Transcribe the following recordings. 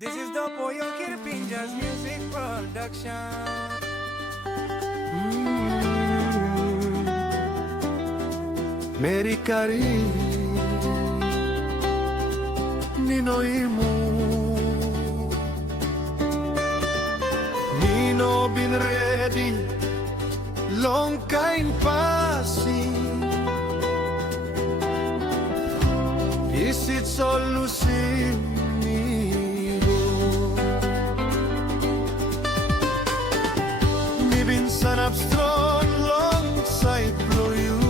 This is the Papua New Guinea music production. Meri Karinj Nino imu Nino been ready long kind passing. Is it solution? Minsan abstrong alongside blow you.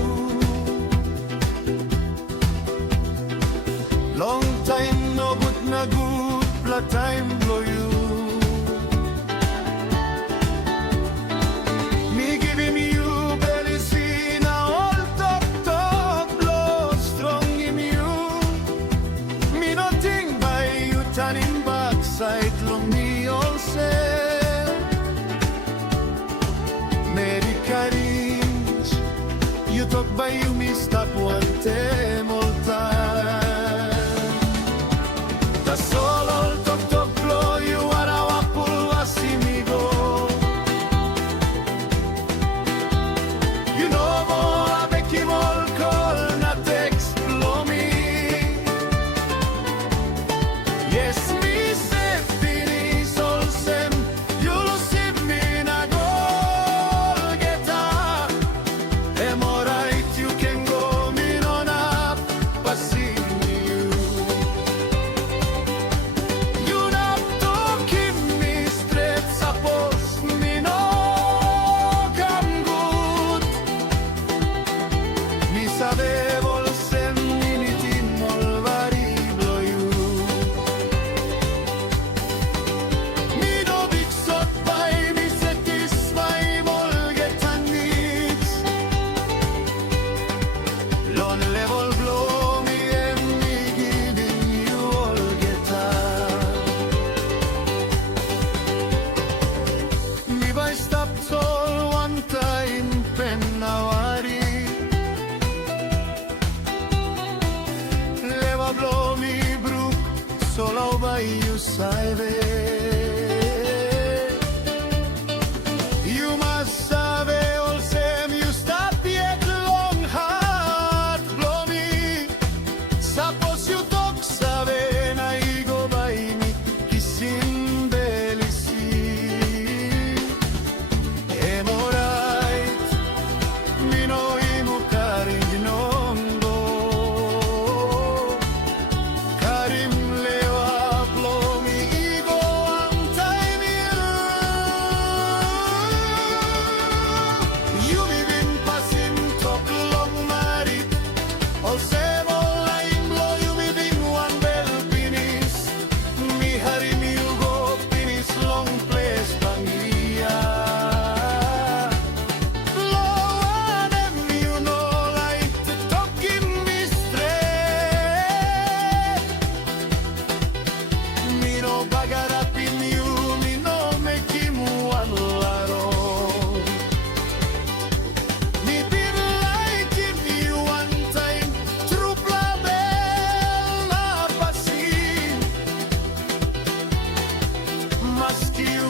Long time no good na good pla time blow you. Me giving you belicina all talk blow strong in you. Me nothing by you turning backside long me all say. Meri Karinj, you talk by you me stop one time all time. The soul all talk blow you are our pull asimigo. You know more I make him all call na text blow me. Yes me safety is all same. You'll see me na go. Blow me brook, solo by you side. You must have all same. You stop yet long heart blow me. Suppose you talk save na go by me kissing belisi. Am alright, me no imu Karinj no. Rescue